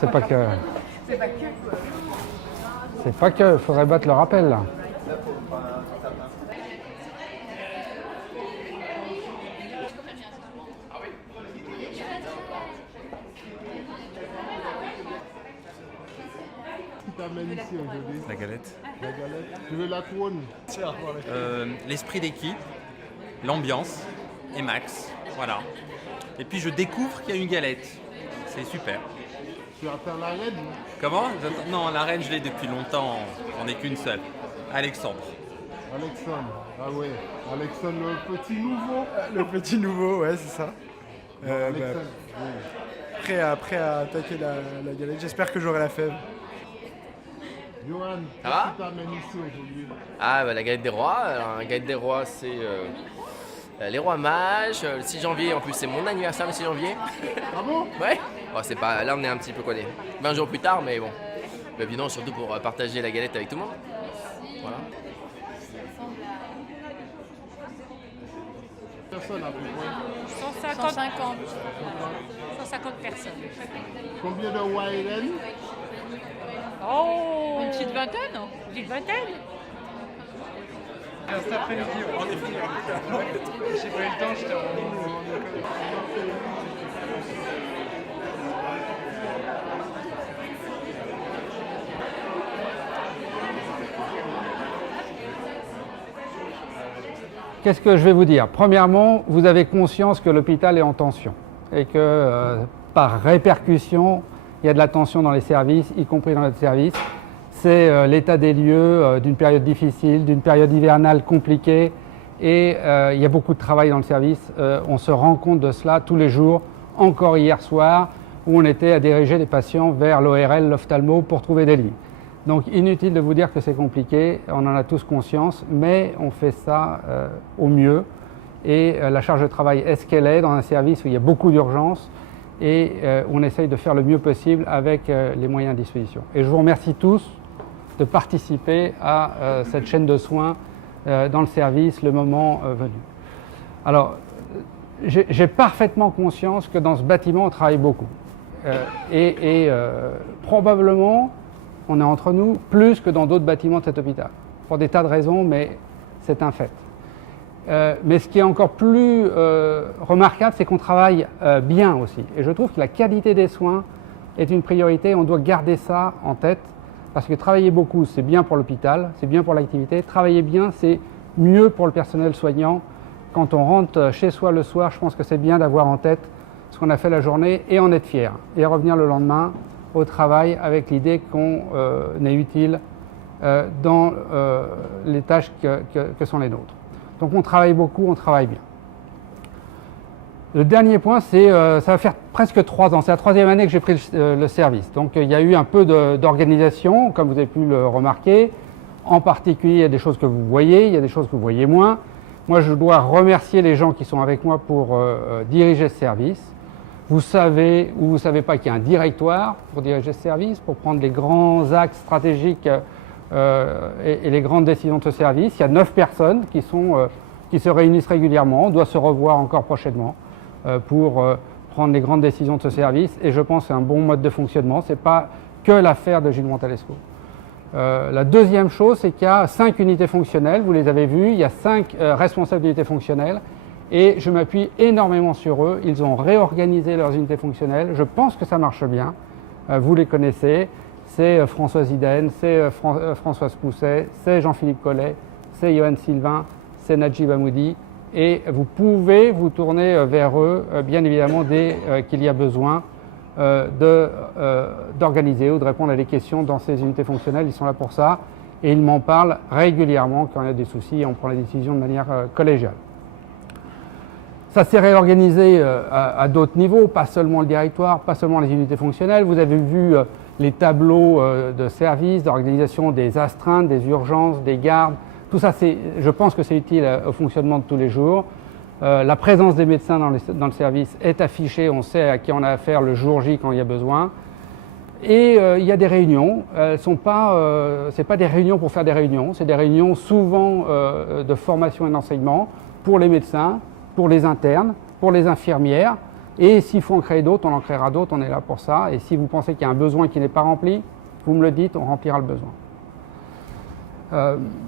C'est pas que. C'est pas que. C'est pas que. Faudrait battre le rappel là. Ici aujourd'hui. La galette. La galette. Tu veux la couronne? L'esprit d'équipe, l'ambiance et Max. Voilà. Et puis je découvre qu'il y a une galette. C'est super. Tu attends la reine? Comment? Non, la reine, je l'ai depuis longtemps. J'en ai qu'une seule. Alexandre. Alexandre. Ah ouais. Alexandre, le petit nouveau. Le petit nouveau, ouais, c'est ça. Alexandre. Oui. Prêt à attaquer la galette. J'espère que j'aurai la fève. Johan, Ça va? qu'est-ce qui t'amène ici aujourd'hui? Ah, bah, la galette des rois. Alors, la galette des rois, c'est les rois mages. Le 6 janvier, en plus, c'est mon anniversaire le 6 janvier. Ah bon? Ouais. Bon, c'est pas... Là, on est un petit peu collé. 20 jours plus tard, mais bon. Mais puis non, surtout pour partager la galette avec tout le monde. Voilà. Personne à peu près. 150 personnes. Combien de Wyden? Oh, une petite vingtaine. Une petite vingtaine. Cet après-midi, on est fini. J'ai pas eu le temps, j'étais en Qu'est-ce que je vais vous dire? Premièrement, vous avez conscience que l'hôpital est en tension et que par répercussion, il y a de la tension dans les services, y compris dans notre service. C'est l'état des lieux d'une période difficile, d'une période hivernale compliquée et il y a beaucoup de travail dans le service. On se rend compte de cela tous les jours, encore hier soir, où on était à diriger les patients vers l'ORL, l'ophtalmo, pour trouver des lits. Donc inutile de vous dire que c'est compliqué, on en a tous conscience, mais on fait ça au mieux. Et la charge de travail est ce qu'elle est dans un service où il y a beaucoup d'urgence et on essaye de faire le mieux possible avec les moyens à disposition. Et je vous remercie tous de participer à cette chaîne de soins dans le service le moment venu. Alors, j'ai parfaitement conscience que dans ce bâtiment, on travaille beaucoup. Probablement, on est entre nous plus que dans d'autres bâtiments de cet hôpital, pour des tas de raisons, mais c'est un fait. Mais ce qui est encore plus remarquable, c'est qu'on travaille bien aussi. Et je trouve que la qualité des soins est une priorité. On doit garder ça en tête, parce que travailler beaucoup, c'est bien pour l'hôpital, c'est bien pour l'activité. Travailler bien, c'est mieux pour le personnel soignant. Quand on rentre chez soi le soir, je pense que c'est bien d'avoir en tête ce qu'on a fait la journée et en être fier. Et revenir le lendemain au travail avec l'idée qu'on est utile dans les tâches que sont les nôtres. Donc on travaille beaucoup, on travaille bien. Le dernier point, c'est ça va faire presque 3 ans. C'est la 3e année que j'ai pris le service. Donc il y a eu un peu d'organisation, comme vous avez pu le remarquer. En particulier, il y a des choses que vous voyez, il y a des choses que vous voyez moins. Moi, je dois remercier les gens qui sont avec moi pour diriger ce service. Vous savez ou vous ne savez pas qu'il y a un directoire pour diriger ce service, pour prendre les grands axes stratégiques et les grandes décisions de ce service. Il y a 9 personnes qui se réunissent régulièrement. On doit se revoir encore prochainement pour prendre les grandes décisions de ce service. Et je pense que c'est un bon mode de fonctionnement. Ce n'est pas que l'affaire de Gilles Montalesco. La deuxième chose, c'est qu'il y a 5 unités fonctionnelles. Vous les avez vues. Il y a 5 responsables d'unités fonctionnelles. Et je m'appuie énormément sur eux. Ils ont réorganisé leurs unités fonctionnelles. Je pense que ça marche bien. Vous les connaissez. C'est Françoise Iden, c'est Françoise Pousset, c'est Jean-Philippe Collet, c'est Johan Sylvain, c'est Najib Hamoudi. Et vous pouvez vous tourner vers eux, bien évidemment, dès qu'il y a besoin d'organiser ou de répondre à des questions dans ces unités fonctionnelles. Ils sont là pour ça. Et ils m'en parlent régulièrement quand il y a des soucis et on prend les décisions de manière collégiale. Ça s'est réorganisé à d'autres niveaux, pas seulement le directoire, pas seulement les unités fonctionnelles. Vous avez vu les tableaux de services, d'organisation des astreintes, des urgences, des gardes. Tout ça, je pense que c'est utile au fonctionnement de tous les jours. La présence des médecins dans le service est affichée, on sait à qui on a affaire le jour J quand il y a besoin. Et il y a des réunions, c'est pas des réunions pour faire des réunions, c'est des réunions souvent de formation et d'enseignement pour les médecins, pour les internes, pour les infirmières, Et s'il faut en créer d'autres, on en créera d'autres, on est là pour ça. Et si vous pensez qu'il y a un besoin qui n'est pas rempli, vous me le dites, on remplira le besoin.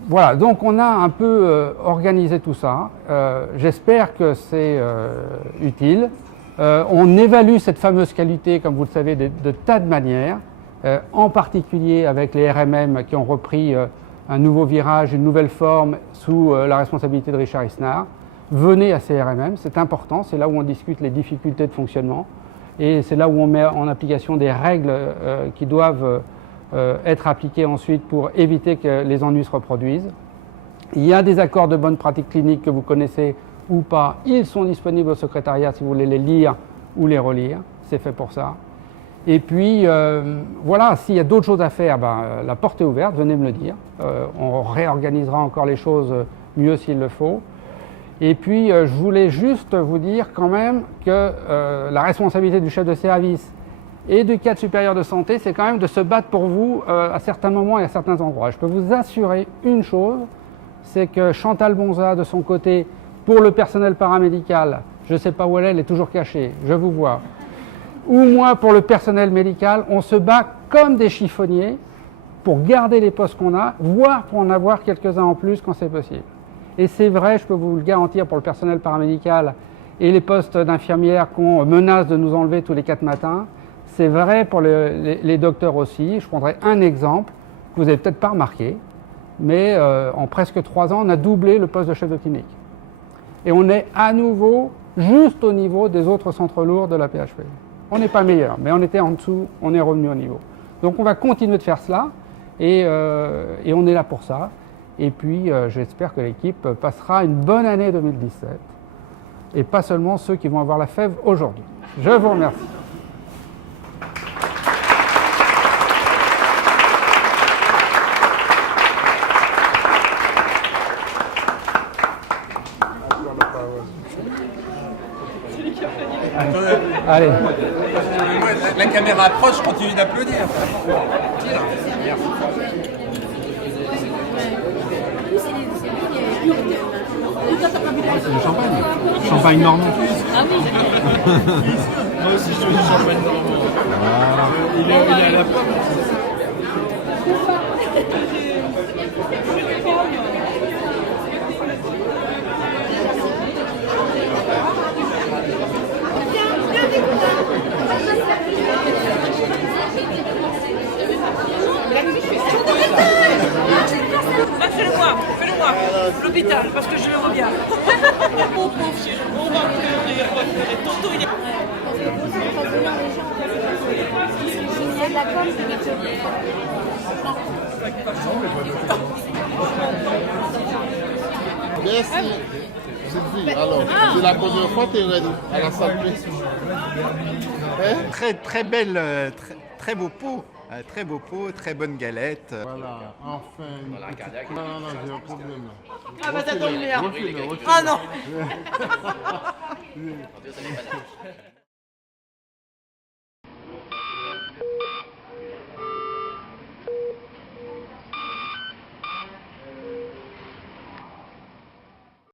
Voilà, donc on a un peu organisé tout ça. J'espère que c'est utile. On évalue cette fameuse qualité, comme vous le savez, de tas de manières, en particulier avec les RMM qui ont repris un nouveau virage, une nouvelle forme sous la responsabilité de Richard Isnard. Venez à ces RMM, c'est important, c'est là où on discute les difficultés de fonctionnement et c'est là où on met en application des règles qui doivent être appliquées ensuite pour éviter que les ennuis se reproduisent. Il y a des accords de bonne pratique clinique que vous connaissez ou pas, ils sont disponibles au secrétariat si vous voulez les lire ou les relire, c'est fait pour ça. Et puis voilà, s'il y a d'autres choses à faire, la porte est ouverte, venez me le dire. On réorganisera encore les choses mieux s'il le faut. Et puis je voulais juste vous dire quand même que la responsabilité du chef de service et du cadre supérieur de santé, c'est quand même de se battre pour vous à certains moments et à certains endroits. Je peux vous assurer une chose, c'est que Chantal Bonza, de son côté, pour le personnel paramédical, je ne sais pas où elle est toujours cachée, je vous vois. Ou moi, pour le personnel médical, on se bat comme des chiffonniers pour garder les postes qu'on a, voire pour en avoir quelques-uns en plus quand c'est possible. Et c'est vrai, je peux vous le garantir, pour le personnel paramédical et les postes d'infirmières qu'on menace de nous enlever tous les 4 matins. C'est vrai pour les docteurs aussi. Je prendrai un exemple que vous n'avez peut-être pas remarqué, mais en presque 3 ans, on a doublé le poste de chef de clinique. Et on est à nouveau juste au niveau des autres centres lourds de la PHP. On n'est pas meilleur, mais on était en dessous, on est revenu au niveau. Donc on va continuer de faire cela et on est là pour ça. Et puis j'espère que l'équipe passera une bonne année 2017 et pas seulement ceux qui vont avoir la fève aujourd'hui. Je vous remercie. Allez. Moi, la caméra approche, je continue d'applaudir. C'est du champagne. Champagne normand. Ah oui. Moi aussi je veux du champagne normand. Il est à la pomme. Fais-le moi, l'hôpital, parce que je le reviens. Mon pauvre chéri, on va pleurer, tonton il est... Merci. Sylvie, alors, c'est la première fois que tu es à la salle. Très belle, très beau pot. Très beau pot, très bonne galette. Voilà, enfin. Non, j'ai un problème là. Ah bah ça tombe bien. Refile-le. Ah non.